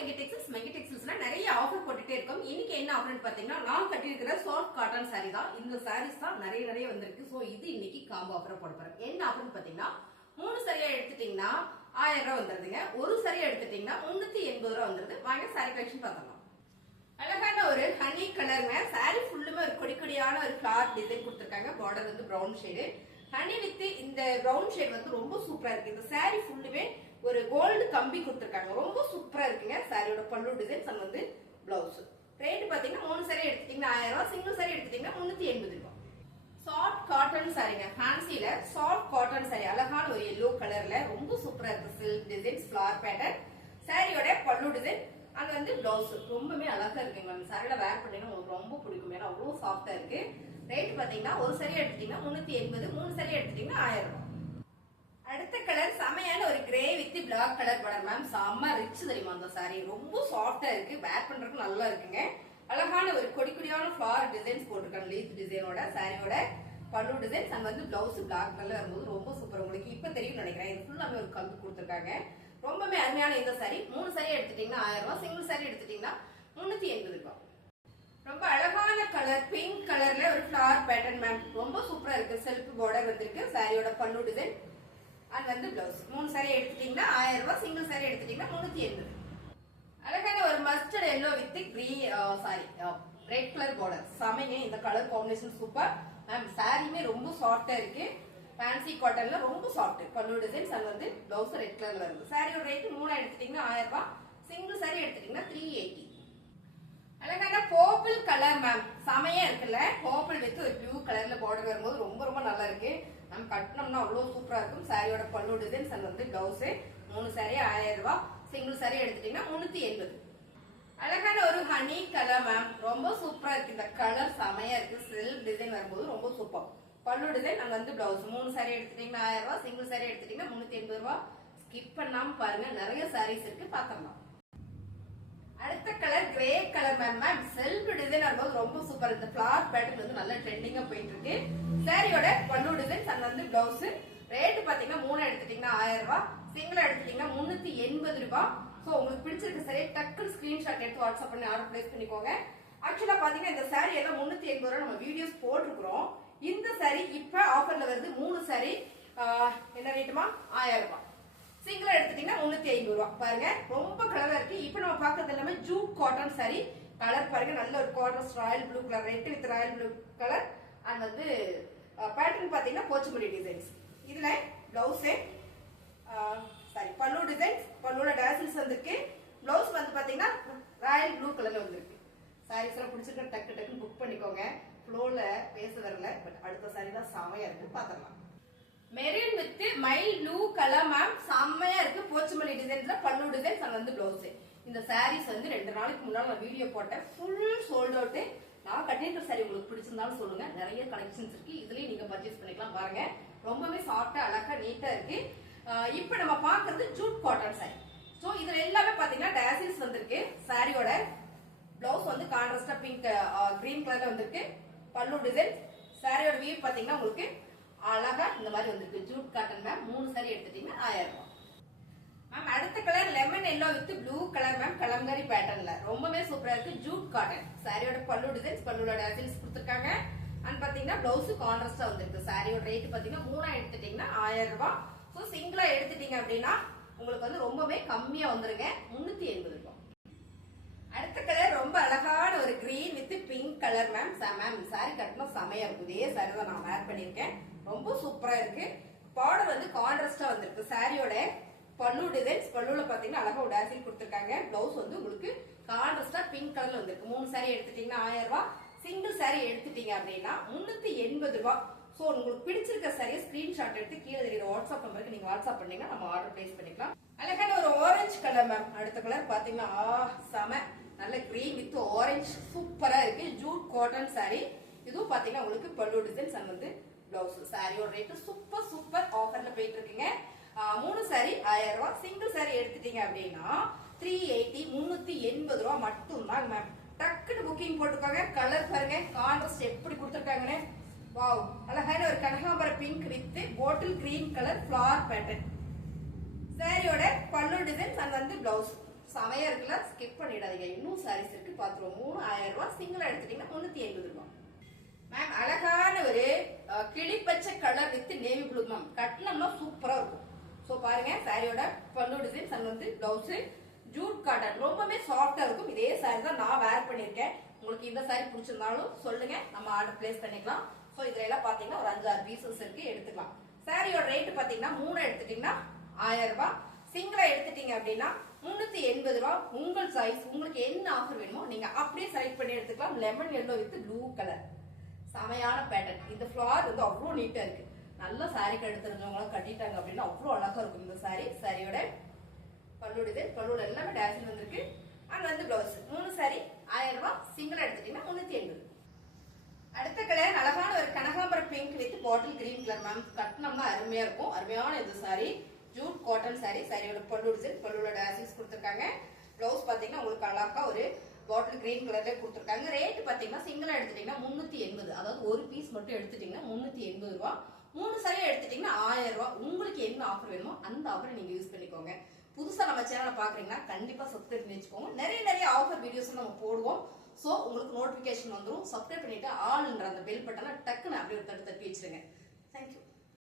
Maggi textiles நிறைய offer போட்டுட்டே இருக்கும். இன்னைக்கு என்ன ஆஃபர்னு பாத்தீங்கன்னா நான் கட்டியிருக்கிற சாஃப்ட் காட்டன் சாரி தான். இந்த சாரீஸ் தான் நிறைய நிறைய வந்திருக்கு. ஸோ இது இன்னைக்கு காம்போ ஆஃபர் போட போறேன் என்ன ஆஃபர்னு பாத்தீங்கன்னா மூணு சரியா எடுத்துட்டீங்கன்னா ஆயிரம் ரூபாய் வந்துருதுங்க. ஒரு சரியா எடுத்துட்டீங்கன்னா முன்னூத்தி எண்பது ரூபா வந்துருது. வாங்க சாரி கலெக்ஷன் பார்த்தலாம் அழகான ஒரு ஹனி கலருங்க சாரி ஃபுல்லுமே ஒரு கொடி கொடியான ஒரு ஃபிளார் டிசைன் கொடுத்துருக்காங்க. பார்டர் வந்து ப்ரௌன் ஷேடு ஹனி வித் இந்த ப்ரௌன் ஷேட் வந்து ரொம்ப சூப்பரா இருக்கு. இந்த சாரி ஃபுல்லுமே ஒரு கோல்டு கம்பி கொடுத்துருக்காங்க. ரொம்ப சூப்பரா இருக்குங்க. சாரியோட பல்லு டிசைன்ஸ் அண்ட் வந்து பிளவுஸ் ரேட் பாத்தீங்கன்னா மூணு saree எடுத்துட்டீங்கன்னா ஆயிரம் ரூபாய் சிங்கிள் saree எடுத்துட்டீங்கன்னா முன்னூத்தி எண்பது ரூபாய் சாஃப்ட் காட்டன் சாரிங்க ஃபேன்சில சாஃப்ட் காட்டன் சாரி அழகான ஒரு எல்லோ கலர்ல ரொம்ப சூப்பரா இருக்கு சில்க் டிசைன்ஸ் ஃபிளார் பேட்டர்ன் சாரியோட பல்லு டிசைன் அங்க வந்து பிளவுஸ் ரொம்பவே அழகா இருக்குங்க. மேம் சாரியில வேர் பண்ணீங்கன்னா உங்களுக்கு ரொம்ப பிடிக்கும். ஏன்னா அவ்வளவு சாஃப்டா இருக்கு. ரேட் பாத்தீங்கன்னா ஒரு சரி எடுத்துட்டீங்கன்னா முன்னூத்தி எண்பது மூணு சரி எடுத்துட்டீங்கன்னா ஆயிரம் ரூபாய் அடுத்த கலர் செமையான ஒரு grey with black colour colour ma'am செம்ம ரிச் தெரியுமா அந்த சாரி ரொம்ப சாஃப்டா இருக்கு. வேர் பண்றதுக்கு நல்லா இருக்குங்க. அழகான ஒரு கொடி கொடியான ஃபிளார் டிசைன்ஸ் போட்டிருக்காங்க. லீஃப் டிசைனோட சாரியோட பல்லு டிசைன்ஸ் அங்க வந்து பிளவுஸ் பிளாக் கலர்ல வரும்போது ரொம்ப சூப்பர் உங்களுக்கு இப்ப தெரியும் நினைக்கிறேன். இது ஃபுல்லாமே ஒரு கம்பி கொடுத்துருக்காங்க. ரொம்பவே அருமையான இந்த சாரி மூணு சாரி எடுத்துட்டீங்கன்னா ஆயிரம் ரூபாய். சிங்கிள் சாரி எடுத்துட்டீங்கன்னா முன்னூத்தி எண்பது ரூபாய். ரொம்ப அழகான கலர் பிங்க் கலர்ல ஒரு ஃபிளவர் பேட்டர்ன் மேம் ரொம்ப சூப்பரா இருக்கு. செல்ஃப் பார்டர் வந்திருக்கு. சாரியோட பல்லு டிசைன் அது வந்து பிளவுஸ் மூணு சாரி எடுத்துட்டீங்கன்னா ஆயிரம் ரூபாய் சிங்கிள் சாரி எடுத்துட்டீங்கன்னா முன்னூத்தி எண்பது. அழகான ஒரு mustard yellow with green sari red colour border சமைங்க. இந்த கலர் காம்பினேஷன் சூப்பர் மேம் சாரியுமே ரொம்ப சாஃப்டா இருக்கு. ஃபேன்சி காட்டன்ல ரொம்ப சாஃப்ட் பல்லு டிசைன்ஸ் அது வந்து பிளவுஸ் ரெட் கலர்ல இருக்கு சாரியோட ரேட் மூணா எடுத்துட்டீங்கன்னா ஆயிரம் ரூபாய். சிங்கிள் சாரி எடுத்துட்டீங்கன்னா த்ரீ எயிட்டி அழகான போப்பிள் கலர் மேம் செமையா இருக்குல்ல? போப்பிள் வித் ஒரு ப்ளூ கலர்ல பார்டர் வரும்போது ரொம்ப ரொம்ப நல்லா இருக்கு. மேம் கட்டினோம்னா அவ்வளவு சூப்பரா இருக்கும். சாரியோட பல்லு டிசைன்ஸ் அது வந்து பிளவுஸ் மூணு சாரி ஆயிரம் ரூபாய். சிங்கிள் சாரி எடுத்துட்டீங்கன்னா முன்னூத்தி எண்பது. அழகான ஒரு ஹனி கலர் மேம் ரொம்ப சூப்பரா இருக்கு. இந்த கலர் செமையா இருக்கு. செல்ஃப் டிசைன் வரும்போது ரொம்ப சூப்பர் பல்லு டிசைன் அங்க வந்து பிளவுஸ் மூணு சாரி எடுத்துட்டீங்கன்னா ஆயிரம் ரூபாய். சிங்கிள் சாரி எடுத்துட்டீங்கன்னா முன்னூத்தி எண்பது ரூபாய். ஸ்கிப் பண்ணாம பாருங்க. நிறைய சாரீஸ் இருக்கு. பாத்திரலாம் அடுத்த colour grey colour ma'am self design வரும்போது ரொம்ப சூப்பர் இந்த ஃபிளார் பேட்டர்ன் வந்து நல்ல ட்ரெண்டிங்கா போயிட்டு இருக்கு சாரியோட பல்லு டிசைன் அங்க வந்து பிளவுஸ் ரேட்டு பாத்தீங்கன்னா மூணு எடுத்துட்டீங்கன்னா ஆயிரம் ரூபாய் சிங்கிள் எடுத்துட்டீங்கன்னா முன்னூத்தி எண்பது ரூபாய் சோ உங்களுக்கு பிடிச்சிருக்க சரி டக்குனு ஸ்கிரீன்ஷாட் எடுத்து வாட்ஸ்அப் பண்ணி ஆர்டர் பிளேஸ் பண்ணிக்கோங்க. ஆக்சுவலா பாத்தீங்கன்னா இந்த சாரி எல்லாம் முன்னூத்தி எண்பது ரூபாய் நம்ம வீடியோஸ் போட்டிருக்கிறோம். இந்த சாரி இப்ப ஆஃபர்ல வருது மூணு சாரி என்ன ரேட்டுமா ஆயிரம் ரூபாய் சிங்கிள் எடுத்துட்டீங்கன்னா முன்னூத்தி ஐம்பது ரூபா. பாருங்க ரொம்ப கலரா இருக்கு. இப்போ நம்ம பாக்குறது எல்லாமே ஜூட் காட்டன் சாரி கலர் பாருங்க நல்ல ஒரு cotton royal blue colour red with royal blue colour and வந்து பேட்டர்ன் பாத்தீங்கன்னா போச்சமல்லி டிசைன்ஸ் இதுல பிளவுஸே சாரி பல்லு டிசைன்ஸ் பல்லோட டேசல்ஸ் வந்திருக்கு. பிளவுஸ் வந்து பாத்தீங்கன்னா ராயல் ப்ளூ கலர்ல வந்திருக்கு. சாரீஸ் எல்லாம் பிடிச்சிருக்க டக்கு டக்குன்னு புக் பண்ணிக்கோங்க. ஃப்ளோல பேச வரல பட் அடுத்த சாரி தான் செமையா இருக்கு பாத்திரலாம் maroon with mild blue colour ma'am செம்மையா இருக்கு போச்சமல்லி டிசைன்ஸ்ல பல்லு டிசைன்ஸ் அங்க வந்து பிளவுஸ் இந்த சாரீஸ் வந்து ரெண்டு நாளைக்கு முன்னாடி நான் வீடியோ போட்டேன். ஃபுல் சோல்ட் அவுட் நான் கட்டியிருக்கிற சாரி உங்களுக்கு பிடிச்சிருந்தாலும் சொல்லுங்க. நிறைய கலெக்ஷன்ஸ் இருக்கு. இதுலயும் நீங்க பர்ச்சேஸ் பண்ணிக்கலாம் பாருங்க. ரொம்பவே சாஃப்டா அழகா நீட்டா இருக்கு. இப்ப நம்ம பாக்குறது ஜூட் காட்டன் சாரி சோ இதுல எல்லாமே பாத்தீங்கன்னா டேசில்ஸ் வந்திருக்கு. சாரியோட பிளவுஸ் வந்து கான்ட்ராஸ்டா பிங்க் கிரீன் கலர்ல வந்திருக்கு. பல்லு டிசைன் சாரியோட வியூ பாத்தீங்கன்னா உங்களுக்கு அழகா இந்த மாதிரி வந்திருக்கு. ஜூட் காட்டன் மேம் மூணு சாரி எடுத்துட்டீங்கன்னா ஆயிரம் ரூபாய். மேம் அடுத்த colour lemon yellow with blue colour ma'am Kalamkari பேட்டர்ன்ல ரொம்பவே சூப்பரா இருக்கு. ஜூட் காட்டன் சாரியோட பல்லு டிசைன்ஸ் பல்லுவோட டேசில்ஸ் கொடுத்துருக்காங்க. அண்ட் பாத்தீங்கன்னா பிளவுஸ் கான்ட்ராஸ்டா வந்திருக்கு. சாரியோட ரேட் பாத்தீங்கன்னா மூணா எடுத்துட்டீங்கன்னா ஆயிரம் ரூபாய். ஸோ சிங்கிளா எடுத்துட்டீங்க அப்படின்னா உங்களுக்கு வந்து ரொம்பவே கம்மியா வந்துருங்க. முன்னூத்தி எண்பது ரூபாய். அடுத்த கலர் ரொம்ப அழகான ஒரு green with pink colour ma'am ma'am sari கட்டினா செமையா இருக்கும். இதே சாரி தான் நான் வேர் பண்ணிருக்கேன் ரொம்ப சூப்பரா இருக்கு. பார்டர் வந்து கான்ட்ராஸ்டா வந்திருக்கு. சாரியோட பல்லு டிசைன்ஸ் பல்லுல பாத்தீங்கன்னா அழகா ஒரு டேசில் கொடுத்துருக்காங்க. பிளவுஸ் வந்து உங்களுக்கு கான்ட்ரஸ்டா பிங்க் கலர்ல வந்திருக்கு. மூணு சாரி எடுத்துட்டீங்கன்னா ஆயிரம் ரூபாய். சிங்கிள் சாரி எடுத்துட்டீங்க அப்படின்னா முன்னூத்தி எண்பது ரூபாய். சோ உங்களுக்கு பிடிச்சிருக்க சரியா ஸ்கிரீன்ஷாட் எடுத்து கீழே தெரியுற வாட்ஸ்அப் நம்பருக்கு நீங்க வாட்ஸ்அப் பண்ணீங்கன்னா நம்ம ஆர்டர் பிளேஸ் பண்ணிக்கலாம். அழகான ஒரு ஆரஞ்சு கலர் மேம் அடுத்த கலர் பாத்தீங்கன்னா ஆ செம. நல்ல கிரீன் வித் ஆரஞ்சு சூப்பரா இருக்கு. ஜூட் காட்டன் சாரி இதுவும் பாத்தீங்கன்னா உங்களுக்கு பல்லு டிசைன்ஸ் அண்ட் வந்து பிளவுஸ் சாரியோட ரேட்டு சூப்பர் சூப்பர் ஆஃபர்ல போயிட்டு இருக்குங்க. மூணு சாரி ஆயிரம் ரூபாய் சிங்கிள் சாரி எடுத்துட்டீங்க அப்படின்னா த்ரீ எயிட்டி முன்னூத்தி எண்பது ரூபா மட்டும்தான் மேம் டக்குன்னு புக்கிங் போட்டுக்கோங்க. கலர் பாருங்க. கான்ட்ராஸ்ட் எப்படி கொடுத்துருக்காங்கன்னு. வாவ் அழகான ஒரு கனகாம்பர pink with bottle green colour floral pattern சாரியோட பல்லு டிசைன்ஸ் அண்ட் வந்து பிளவுஸ் செமையா இருக்குல்ல? ஸ்கிப் பண்ணிடாதீங்க. இன்னும் சாரீஸ் இருக்கு. பாத்துருவோம். மூணு ஆயிரம் ரூபாய் சிங்கிளா எடுத்துட்டீங்கன்னா முன்னூத்தி எண்பது ரூபாய் மேம் அழகான ஒரு கிளிப்பச்சை colour with navy blue ma'am கட்டினம்னா சூப்பரா இருக்கும். ஸோ பாருங்க சாரியோட பல்லு டிசைன்ஸ் அண்ட் வந்து பிளவுஸ் ஜூட் காட்டன் ரொம்பவே சாஃப்டா இருக்கும். இதே சாரி தான் நான் வேர் பண்ணிருக்கேன் உங்களுக்கு இந்த சாரி பிடிச்சிருந்தாலும் சொல்லுங்க. நம்ம ஆர்டர் பிளேஸ் பண்ணிக்கலாம். ஸோ இதுல எல்லாம் பாத்தீங்கன்னா ஒரு அஞ்சாறு பீசஸ் இருக்கு. எடுத்துக்கலாம். சாரியோட ரேட்டு பாத்தீங்கன்னா மூணு எடுத்துட்டீங்கன்னா ஆயிரம் ரூபாய். சிங்கிளா எடுத்துட்டீங்க அப்படின்னா முன்னூத்தி எண்பது ரூபா உங்கள் சைஸ் உங்களுக்கு என்ன ஆஃபர் வேணுமோ நீங்க அப்படியே செலக்ட் பண்ணி எடுத்துக்கலாம். Lemon yellow with blue colour செமையான பேட்டர்ன் இந்த ஃபிளார் வந்து அவ்வளோ நீட்டா இருக்கு. நல்ல சாரி எடுத்துருந்தவங்க கட்டிட்டாங்க அப்படின்னா அவ்வளோ அழகா இருக்கும். இந்த சாரி சாரியோட பல்லு இது பல்லுல எல்லாமே டேசல் வந்திருக்கு. அங்க வந்து பிளவுஸ் மூணு சாரி ஆயிரம் ரூபாய் சிங்கிள் எடுத்துட்டீங்கன்னா முன்னூத்தி எண்பது அடுத்த கலர் அழகான ஒரு கனகாம்பரம் pink with bottle green colour ma'am கட்டினம்னா அருமையா இருக்கும். அருமையான இது சாரி ஜூட் காட்டன் சாரி சாரியோட பல்லு டிசைன் பல்லுல கொடுத்துருக்காங்க. பிளவுஸ் பாத்தீங்கன்னா உங்களுக்கு அழகா ஒரு பாட்டில் கிரீன் கலர்ல கொடுத்துருக்காங்க. ரேட் பாத்தீங்கன்னா சிங்கிளா எடுத்துட்டீங்கன்னா முன்னூத்தி எண்பது. அதாவது ஒரு பீஸ் மட்டும் எடுத்துட்டீங்கன்னா முன்னூத்தி எண்பது ரூபா மூணு சரியா எடுத்துட்டீங்கன்னா ஆயிரம் ரூபாய் உங்களுக்கு என்ன ஆஃபர் வேணுமோ அந்த ஆஃபரை நீங்க யூஸ் பண்ணிக்கோங்க. புதுசா நம்ம சேனலை பாக்குறீங்கன்னா கண்டிப்பா சப்ஸ்கிரைப் பண்ணி வச்சுக்கோங்க நிறைய நிறைய ஆஃபர் வீடியோஸ் நம்ம போடுவோம். சோ உங்களுக்கு நோட்டிபிகேஷன் வந்துடும் சப்ஸ்கிரைப் பண்ணிட்டு ஆளுன்ற அந்த பெல் பட்டனை டக்குன்னு அப்படியே ஒரு தட்டு தட்டி வச்சிருங்க. தேங்க்யூ